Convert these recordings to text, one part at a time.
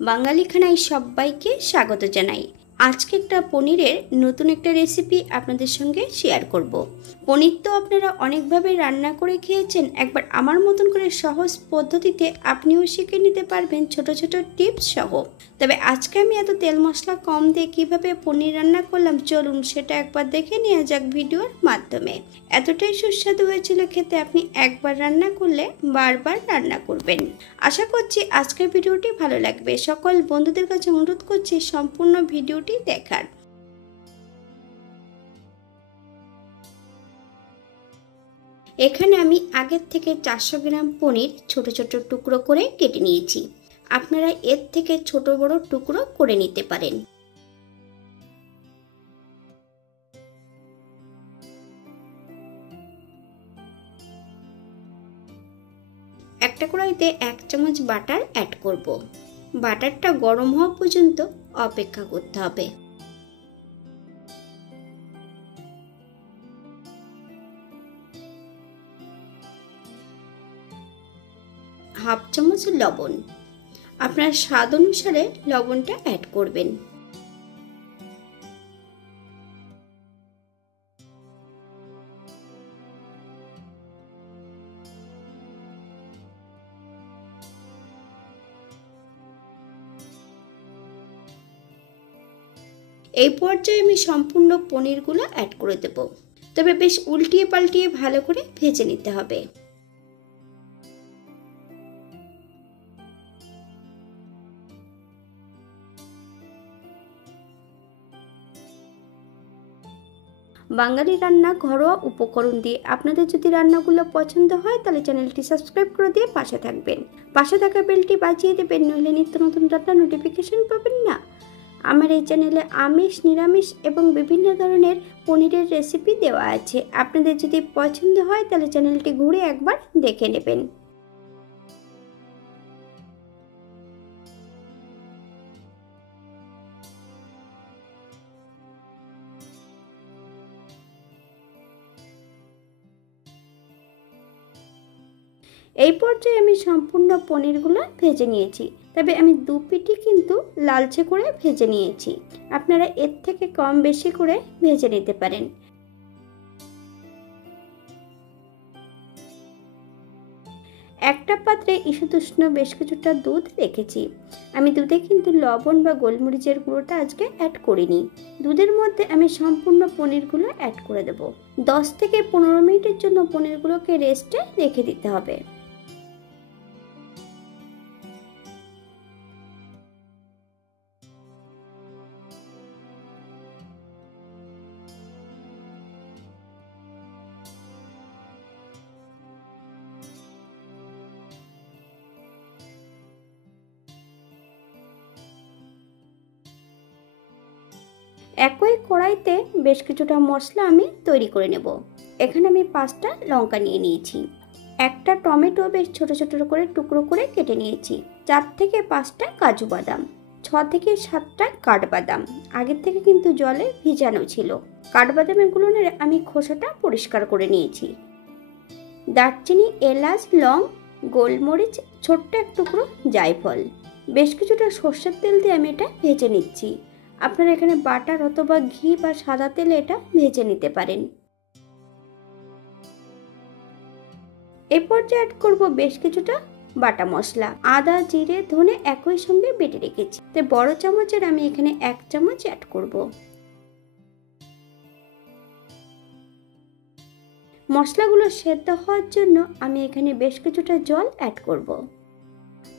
বাঙালি খানায় সবাইকে স্বাগত জানাই। আজকে একটা পনিরের নতুন একটা রেসিপি আপনাদের সঙ্গে শেয়ার করব। পনির তো আপনারা অনেকভাবে রান্না করে খেয়েছেন, একবার আমার মতন করে সহজ পদ্ধতিতে আপনিও শিখে নিতে পারবেন ছোট ছোট টিপস সহ। তবে আজকে আমি এত তেল মশলা কম দিয়ে কিভাবে পনির রান্না করলাম, চলুন সেটা একবার দেখে নেওয়া যাক ভিডিওর মাধ্যমে। এতটাই সুস্বাদু হয়েছিল খেতে, আপনি একবার রান্না করলে বারবার রান্না করবেন। আশা করছি আজকের ভিডিওটি ভালো লাগবে। সকল বন্ধুদের কাছে অনুরোধ করছি সম্পূর্ণ ভিডিওটি দেখার। এখানে আমি আগের থেকে 400 গ্রাম পনির ছোট ছোট টুকরো করে কেটে নিয়েছি। আপনারা এর থেকে ছোট বড় টুকরো করে নিতে পারেন। একটা কড়াইতে 1 চামচ বাটার অ্যাড করব। বাটারটা গরম হওয়া পর্যন্ত অপেক্ষা করতে হবে। হাফ চামচ লবণ, আপনার স্বাদ অনুসারে লবণটা অ্যাড করবেন। এই পর্যায়ে আমি সম্পূর্ণ পনিরগুলো অ্যাড করে দেব, তবে বেশ উল্টিয়ে পাল্টিয়ে ভালো করে ভেজে নিতে হবে। বাঙালি রান্না ঘরোয়া উপকরণ দিয়ে আপনাদের যদি রান্নাগুলো পছন্দ হয় তাহলে চ্যানেলটি সাবস্ক্রাইব করে দিয়ে পাশে থাকবেন। পাশে থাকা বেলটি বাজিয়ে দেবেন, নইলে নিত্য নতুন রান্নার নোটিফিকেশন পাবেন না। আমার এই চ্যানেলে আমিষ, নিরামিষ এবং বিভিন্ন ধরনের পনিরের রেসিপি দেওয়া আছে। আপনাদের যদি পছন্দ হয় তাহলে চ্যানেলটি ঘুরে একবার দেখে নেবেন। এই পর্যায়ে আমি সম্পূর্ণ পনিরগুলো ভেজে নিয়েছি, তবে আমি দু পিঠই কিন্তু লালচে করে ভেজে নিয়েছি। আপনারা এর থেকে কম বেশি করে ভেজে নিতে পারেন। একটা পাত্রে ঈষৎ উষ্ণ বেশ কিছুটা দুধ রেখেছি। আমি দুধে কিন্তু লবণ বা গোলমরিচের গুঁড়োটা আজকে অ্যাড করিনি। দুধের মধ্যে আমি সম্পূর্ণ পনিরগুলো অ্যাড করে দেব। 10 থেকে 15 মিনিটের জন্য পনিরগুলোকে রেস্টে রেখে দিতে হবে। একই কড়াইতে বেশ কিছুটা মশলা আমি তৈরি করে নেব। এখানে আমি 5টা লঙ্কা নিয়ে নিয়েছি। একটা টমেটো বেশ ছোট ছোট করে টুকরো করে কেটে নিয়েছি। 4 থেকে 5টা কাজু বাদাম, 6 থেকে 7টা কাঠবাদাম আগের থেকে কিন্তু জলে ভিজানো ছিল। কাঠবাদামগুলো আমি খোসাটা পরিষ্কার করে নিয়েছি। দারচিনি, এলাচ, লং, গোলমরিচ, ছোট্ট এক টুকরো জায়ফল, বেশ কিছুটা সর্ষের তেল দিয়ে আমি এটা ভেজে নিচ্ছি। আপনারা এখানে বাটার অথবা ঘি বা সাদা তেলে এটা ভেজে নিতে পারেন। এই পর্যায়ে অ্যাড করব বেশ কিছুটা বাটা মশলা। আদা, জিরে, ধনে একই সঙ্গে বেটে রেখেছি, তাই বড় চামচের আমি এখানে 1 চামচ অ্যাড করব। মশলাগুলো সেদ্ধ হওয়ার জন্য আমি এখানে বেশ কিছুটা জল অ্যাড করব।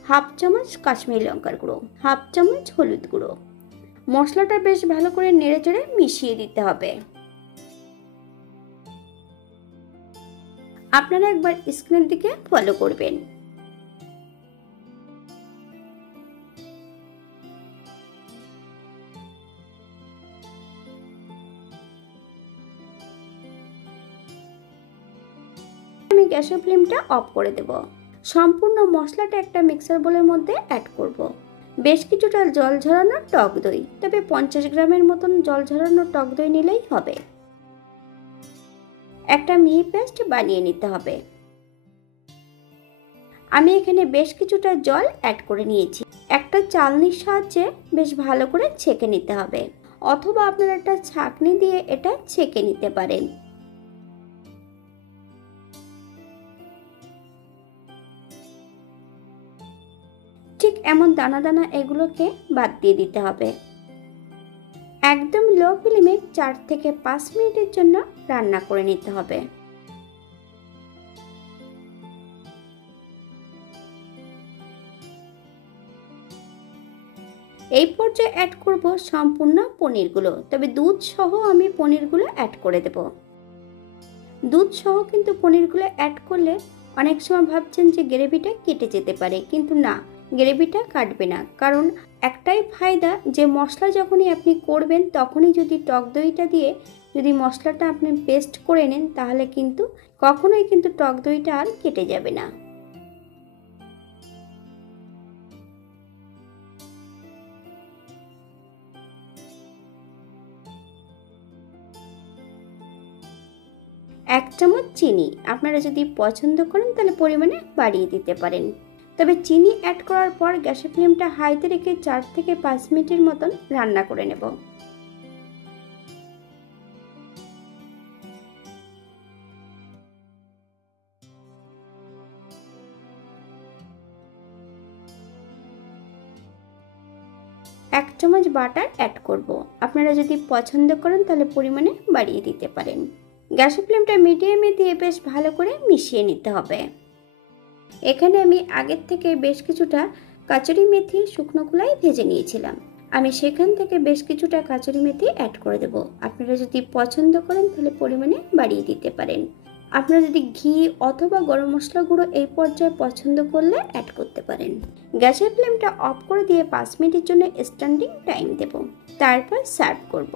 হাফ চামচ কাশ্মীরি লঙ্কার গুঁড়ো, হাফ চামচ হলুদ গুঁড়ো। মশলাটা বেশ ভালো করে নেড়েচেড়ে মিশিয়ে দিতে হবে। আপনারা একবার স্ক্রিনের দিকে ফলো করবেন। আমি গ্যাসের ফ্লেমটা অফ করে দেব। সম্পূর্ণ মশলাটা একটা মিক্সার বোলের মধ্যে অ্যাড করব। বেশ কিছুটা জল ঝরানো টক দই, তবে 50 গ্রামের মতন জল ঝরানো টক দই নিলেই হবে। একটা মিহি পেস্ট বানিয়ে নিতে হবে। আমি এখানে বেশ কিছুটা জল অ্যাড করে নিয়েছি। একটা চালনির সাহায্যে বেশ ভালো করে ছেঁকে নিতে হবে, অথবা আপনারা একটা ছাঁকনি দিয়ে এটা ছেঁকে নিতে পারেন। ঠিক এমন দানা দানা এগুলোকে বাদ দিয়ে দিতে হবে। একদম লো ফ্লেমে 4 থেকে 5 মিনিটের জন্য রান্না করে নিতে হবে। এই পর্যায়ে অ্যাড করব সম্পূর্ণ পনিরগুলো, তবে দুধ সহ আমি পনিরগুলো অ্যাড করে দেব। দুধ সহ কিন্তু পনিরগুলো অ্যাড করলে অনেক সময় ভাবছেন যে গ্রেভিটা কেটে যেতে পারে, কিন্তু না, গ্রেভিটা কাটবে না। কারণ একটাই ফায়দা যে মশলা যখনই আপনি করবেন তখনই যদি টক দইটা দিয়ে যদি মশলাটা আপনি পেস্ট করে নেন, তাহলে কিন্তু কখনোই কিন্তু টক দইটা আর কেটে যাবে না। এক চামচ চিনি আপনারা যদি পছন্দ করেন তাহলে পরিমাণে বাড়িয়ে দিতে পারেন। তবে চিনি অ্যাড করার পর গ্যাসের ফ্লেমটা হাইতে রেখে 4 থেকে 5 মিনিটের মতন রান্না করে নেব। এক চামচ বাটার অ্যাড করব। আপনারা যদি পছন্দ করেন তাহলে পরিমাণে বাড়িয়ে দিতে পারেন। গ্যাসের ফ্লেমটা মিডিয়ামে দিয়ে বেশ ভালো করে মিশিয়ে নিতে হবে। এখানে আমি আগের থেকে বেশ কিছুটা কাচুরি মেথি শুকনো খোলায় ভেজে নিয়েছিলাম, আমি সেখান থেকে বেশ কিছুটা কাচুরি মেথি অ্যাড করে দেব। আপনারা যদি পছন্দ করেন তাহলে পরিমাণে বাড়িয়ে দিতে পারেন। আপনারা যদি ঘি অথবা গরম মশলা গুঁড়ো এই পর্যায়ে পছন্দ করলে অ্যাড করতে পারেন। গ্যাসের ফ্লেমটা অফ করে দিয়ে 5 মিনিটের জন্য স্ট্যান্ডিং টাইম দেব, তারপর সার্ভ করব।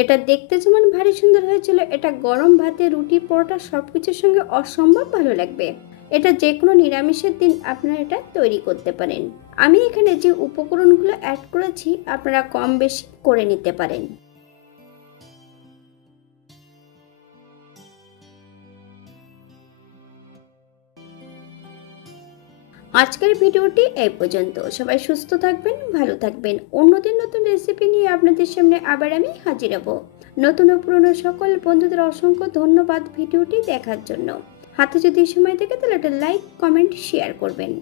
এটা দেখতে যেমন ভারী সুন্দর হয়েছিল, এটা গরম ভাতে, রুটি, পরোটা সবকিছুর সঙ্গে অসম্ভব ভালো লাগবে। এটা যে কোনো নিরামিষের দিন আপনারা এটা তৈরি করতে পারেন। আমি এখানে যে উপকরণগুলো অ্যাড করেছি আপনারা কম বেশি করে নিতে পারেন। আজকের ভিডিওটি এই পর্যন্ত। সবাই সুস্থ থাকবেন, ভালো থাকবেন। অন্যদিন নতুন রেসিপি নিয়ে আপনাদের সামনে আবার আমি হাজির হব। নতুন ও পুরনো সকল বন্ধুদের অসংখ্য ধন্যবাদ ভিডিওটি দেখার জন্য। হাতে যদি সময় থাকে তাহলে একটা লাইক, কমেন্ট, শেয়ার করবেন।